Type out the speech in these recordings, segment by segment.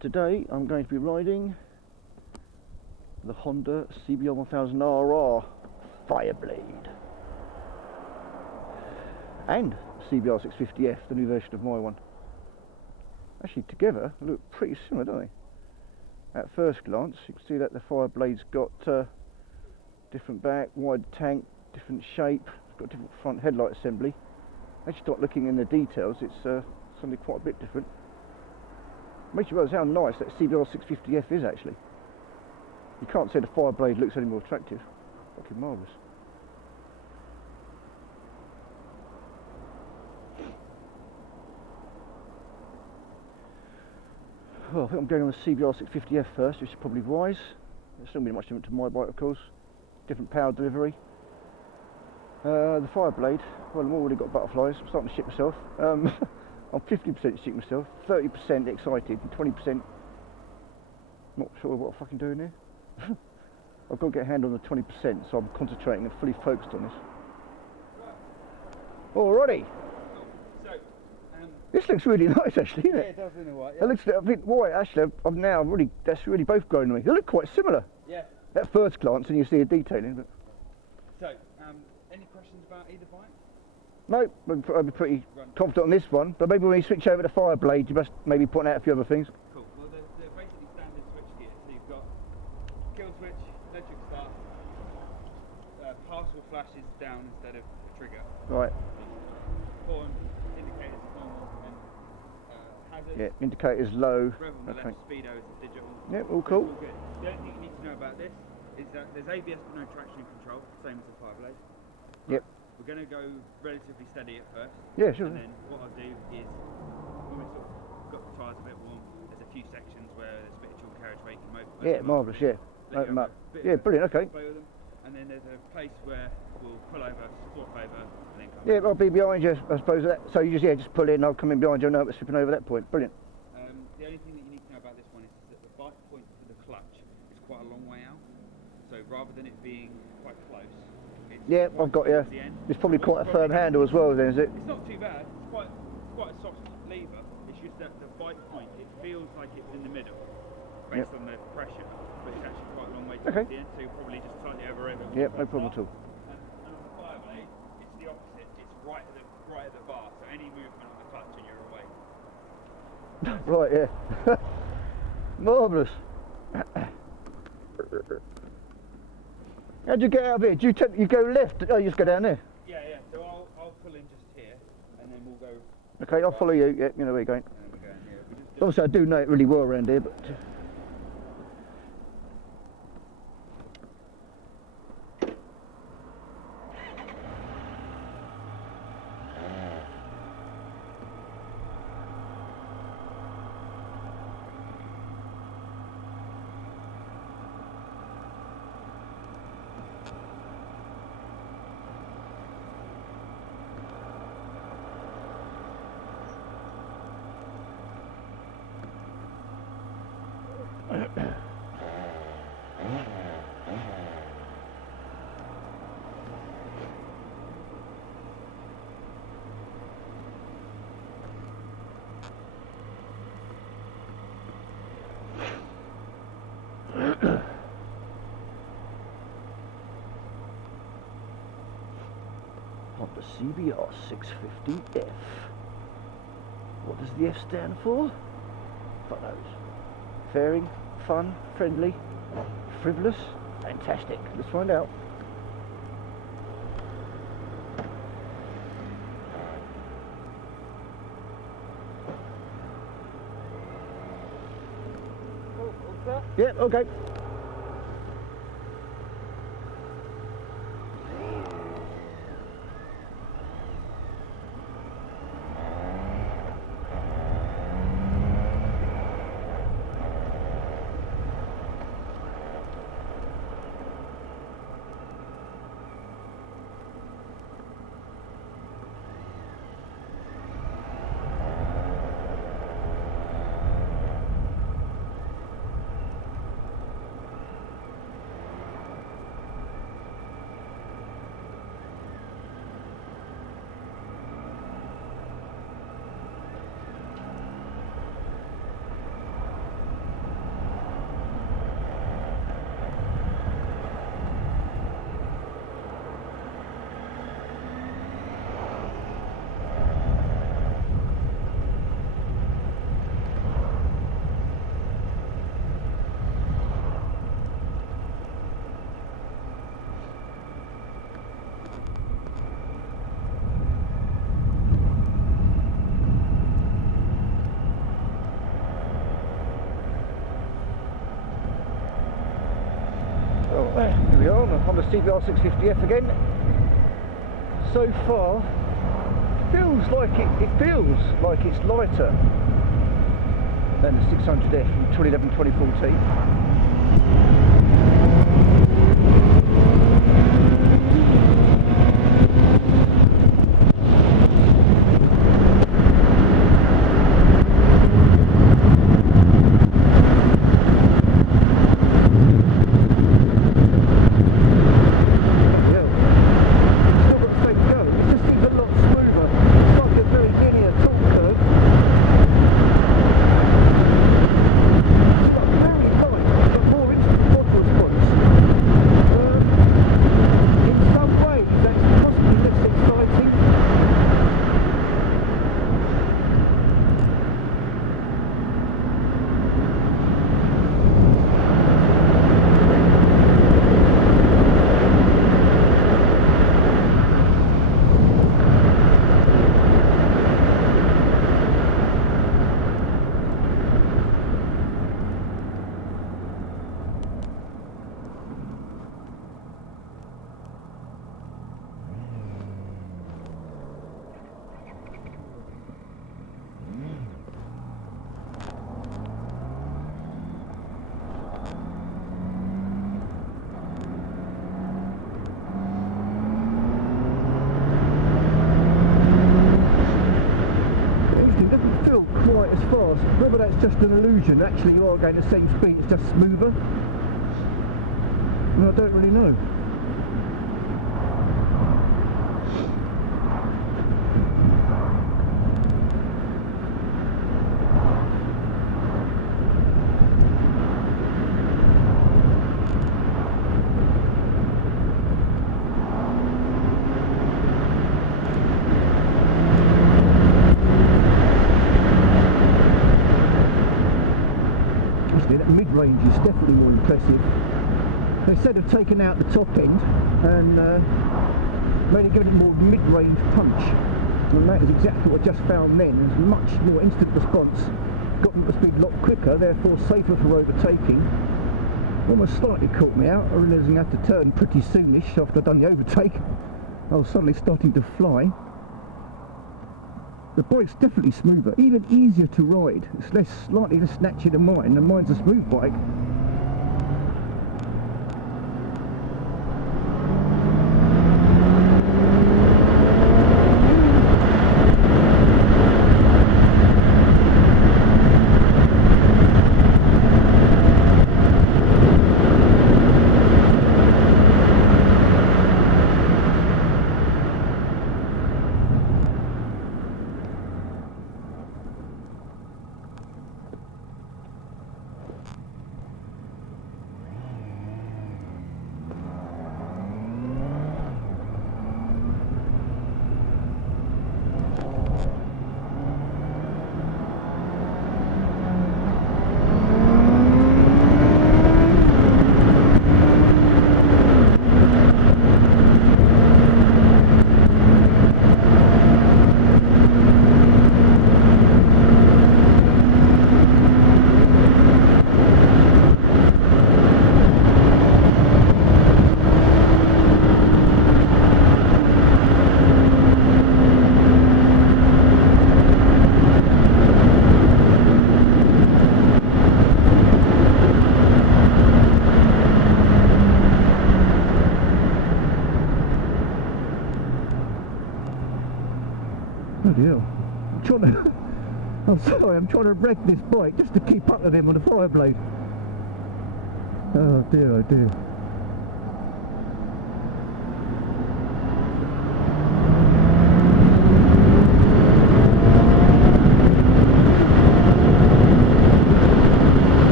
Today I'm going to be riding the Honda CBR1000RR Fireblade and CBR650F, the new version of my one. Actually together they look pretty similar, don't they? At first glance you can see that the Fireblade's got different back, wide tank, different shape, it's got different front headlight assembly. Actually start looking in the details, it's something quite a bit different. Makes you realise how nice that CBR650F is actually. You can't say the Fireblade looks any more attractive. Fucking marvellous. Well, I think I'm going on the CBR650F first, which is probably wise. It's not really much different to my bike, of course. Different power delivery. The Fireblade, well, I've already got butterflies. I'm starting to shit myself. I'm 50% sick myself, 30% excited, and 20% not sure what I'm fucking doing here. I've got to get a hand on the 20%, so I'm concentrating and fully focused on this. Alrighty. So, this looks really nice actually, isn't it? yeah, it does in a way. Yeah. It looks a bit white actually. I've now really, that's really both grown on me. They look quite similar. Yeah. At first glance, and you see a detailing. But So, any questions about either bike? no, I'd be pretty confident on this one, but maybe when you switch over to Fireblade, you must maybe point out a few other things. Cool. Well, they're basically standard switch gear. So you've got kill switch, electric start, partial flashes down instead of a trigger. Right. Horn indicators normal and hazard. Yeah, indicators low. Rev on the left, speedo is digital. Yep, all cool. All good. The only thing you need to know about this is that there's ABS but no traction control, same as the Fireblade. Yep. We're going to go relatively steady at first. Yeah, sure. And then what I'll do is, when we've sort of got the tyres a bit warm, there's a few sections where there's a bit of dual carriageway you can open Yeah, marvellous, yeah. Open them up. Yeah, brilliant, okay. Play with them. And then there's a place where we'll pull over, swap over, and then come Yeah, back. I'll be behind you, I suppose. So you just pull in, I'll come in behind you, and I'll be slipping over that point. Brilliant. The only thing that you need to know about this one is that the bike point to the clutch is quite a long way out. So rather than it being quite close, yeah, I've got you. It's probably quite a firm handle as well, then, is it? It's not too bad. It's quite a soft lever. It's just that the bike point, it feels like it's in the middle, based on the pressure, but it's actually quite a long way to the end. So you'll probably just slightly over it. Yep, no problem at all. And on the Fireblade, it's the opposite. It's right at the bar. So any movement on the clutch and you're away. Right, yeah. Marvellous. How'd you get out of here? Do you go left? Oh, you just go down there? Yeah. So I'll pull in just here, and then we'll go. Okay, I'll follow you. Yeah, you know where you're going. And then we're going here. Obviously, I do know it really well around here, but. Honda CBR650F. What does the F stand for? God knows. Fairing, fun, friendly, frivolous, fantastic. Let's find out. Yeah, okay. Here we are on the CBR650F again. So far, it feels like it's lighter than the 600F from 2011-2014. Quite as fast. Whether that's just an illusion, actually you are going the same speed, it's just smoother. And I don't really know. That mid-range is definitely more impressive. They said they've taken out the top end and really given it more mid-range punch, and that is exactly what I just found then. There's much more instant response, got them to speed a lot quicker, therefore safer for overtaking. Almost slightly caught me out. I realised I had to turn pretty soonish after I'd done the overtake. I was suddenly starting to fly. The bike's definitely smoother, even easier to ride. It's slightly less snatchy than mine, and mine's a smooth bike. Bloody hell. I'm sorry, I'm trying to wreck this bike just to keep up with them on the fire blade. Oh dear, oh dear.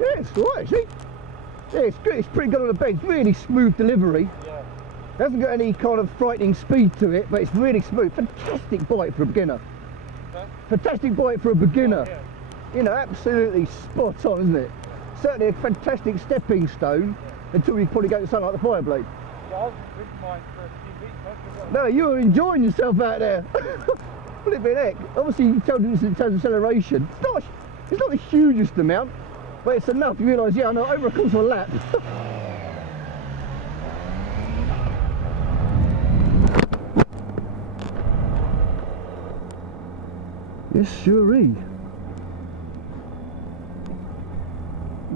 Yeah, it's alright actually. Yeah, it's good. It's pretty good on the bed. It's really smooth delivery. Yeah. It hasn't got any kind of frightening speed to it, but it's really smooth. Fantastic bike for a beginner. Okay. Fantastic bike for a beginner. Yeah. You know, absolutely spot on, isn't it? Certainly a fantastic stepping stone until you probably go to something like the Fireblade. Yeah, I've ridden mine for a few weeks. No, you're enjoying yourself out there. Flipping heck. Obviously, you told us in terms of acceleration. It's not the hugest amount, but it's enough. You realise, yeah, I know, over a course of a lap. Yes, sure-ee.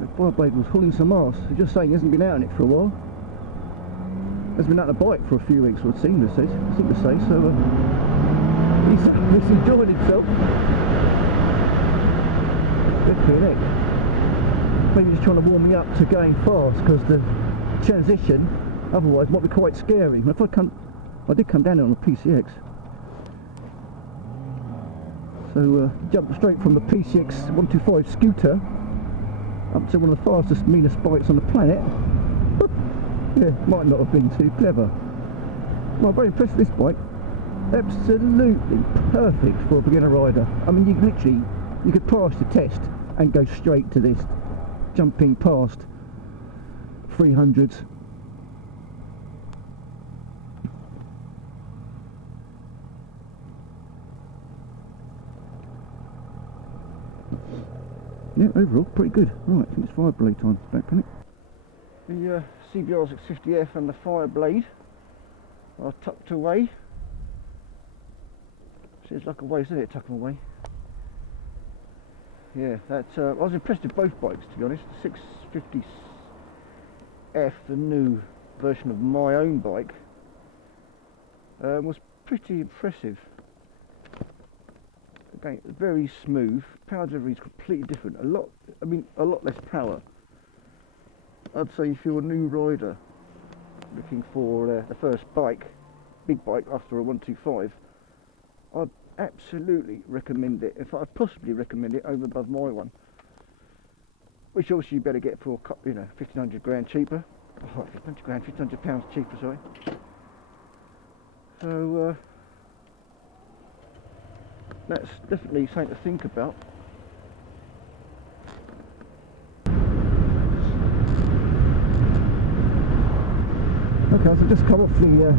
The Fireblade was hauling some arse. He's just saying he hasn't been out on it for a while. Hasn't been out on a bike for a few weeks, would seem to say. So he's enjoying himself. Good heck. Maybe he's trying to warm me up to going fast because the transition otherwise might be quite scary. If I did come down here on a PCX. So jumped straight from the PCX 125 scooter up to one of the fastest, meanest bikes on the planet. But, yeah, might not have been too clever. Well, I'm very impressed with this bike. Absolutely perfect for a beginner rider. I mean, you could pass the test and go straight to this, jumping past 300s. Yeah, overall pretty good. Right, I think it's Fireblade time. Back on it. The CBR650F and the Fireblade are tucked away. Seems like a ways, isn't it, tuck them away? Yeah, I was impressed with both bikes, to be honest. The 650F, the new version of my own bike, was pretty impressive. Again, very smooth. Power delivery is completely different. A lot less power. I'd say if you're a new rider looking for the first bike, big bike after a 125, I'd absolutely recommend it. If I'd possibly recommend it over above my one, which obviously you better get for a couple, 1,500 grand cheaper. Oh, 1,500 grand, 1,500 pounds cheaper, sorry. So that's definitely something to think about. Okay, so I've just come off the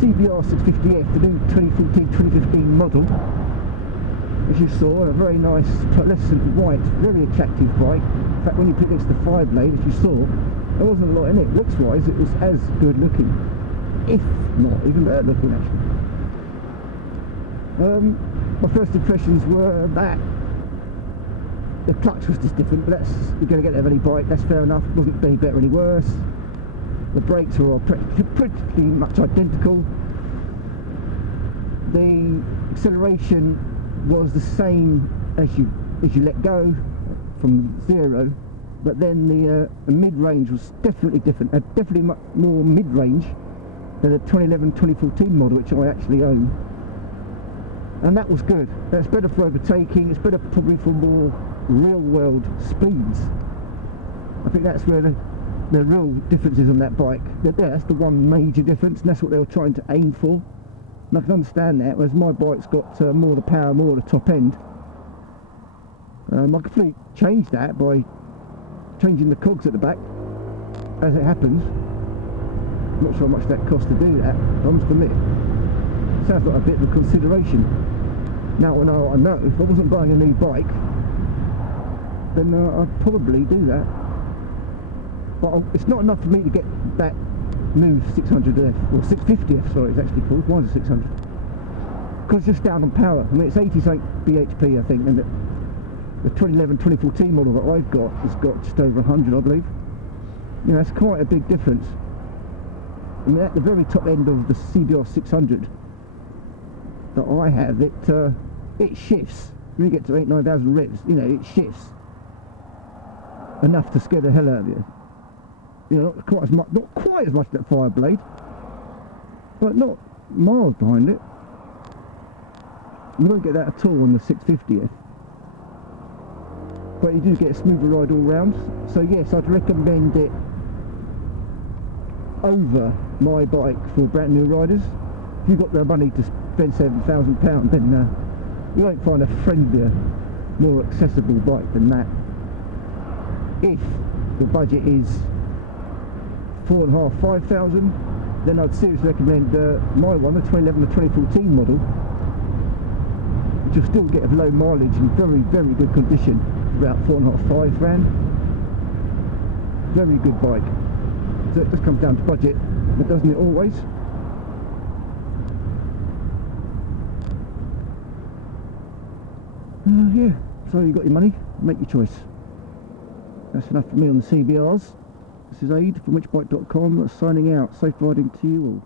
CBR650F, the new 2014-2015 model. As you saw, a very nice, pearlescent white, very attractive bike. In fact, when you put it next to the Fireblade, as you saw, there wasn't a lot in it. Looks-wise, it was as good looking, if not even better looking, actually. My first impressions were that the clutch was just different, but you're going to get that of any bike, that's fair enough. It wasn't any better or any worse. The brakes were all pretty much identical. The acceleration was the same as you let go from zero, but then the mid-range was definitely different. Definitely much more mid-range than the 2011-2014 model, which I actually own. And that was good. That's better for overtaking. It's better probably for more real-world speeds. I think that's where the real difference is on that bike. That's the one major difference, and that's what they were trying to aim for. And I can understand that, whereas my bike's got more of the power, more of the top end. I completely changed that by changing the cogs at the back, as it happens. I'm not sure how much that cost to do that, I must admit. Sounds like a bit of a consideration. Now I know what I know. If I wasn't buying a new bike, then I'd probably do that. But it's not enough for me to get that new 600F, or 650F, sorry, it's actually called. Why is it 600? Because it's just down on power. I mean, it's 88 bhp, I think, and the 2011-2014 model that I've got has got just over 100, I believe. You know, it's quite a big difference. I mean, at the very top end of the CBR600 that I have, it shifts. When you get to 8,000-9,000 revs, it shifts enough to scare the hell out of you. Not quite as much as that Fireblade, but not miles behind it. You won't get that at all on the 650F. but you do get a smoother ride all round. So yes, I'd recommend it over my bike for brand new riders. If you've got the money to spend £7,000, then you won't find a friendlier, more accessible bike than that. If the budget is 4,500 to 5,000, then I'd seriously recommend my one, the 2011 or 2014 model, which will still get a low mileage in very, very good condition, about 4,500 to 5,000. Very good bike. So it just comes down to budget, but doesn't it always? Yeah, so you got your money, make your choice. That's enough for me on the CBRs. This is Aid from whichbike.com, signing out. Safe riding to you all.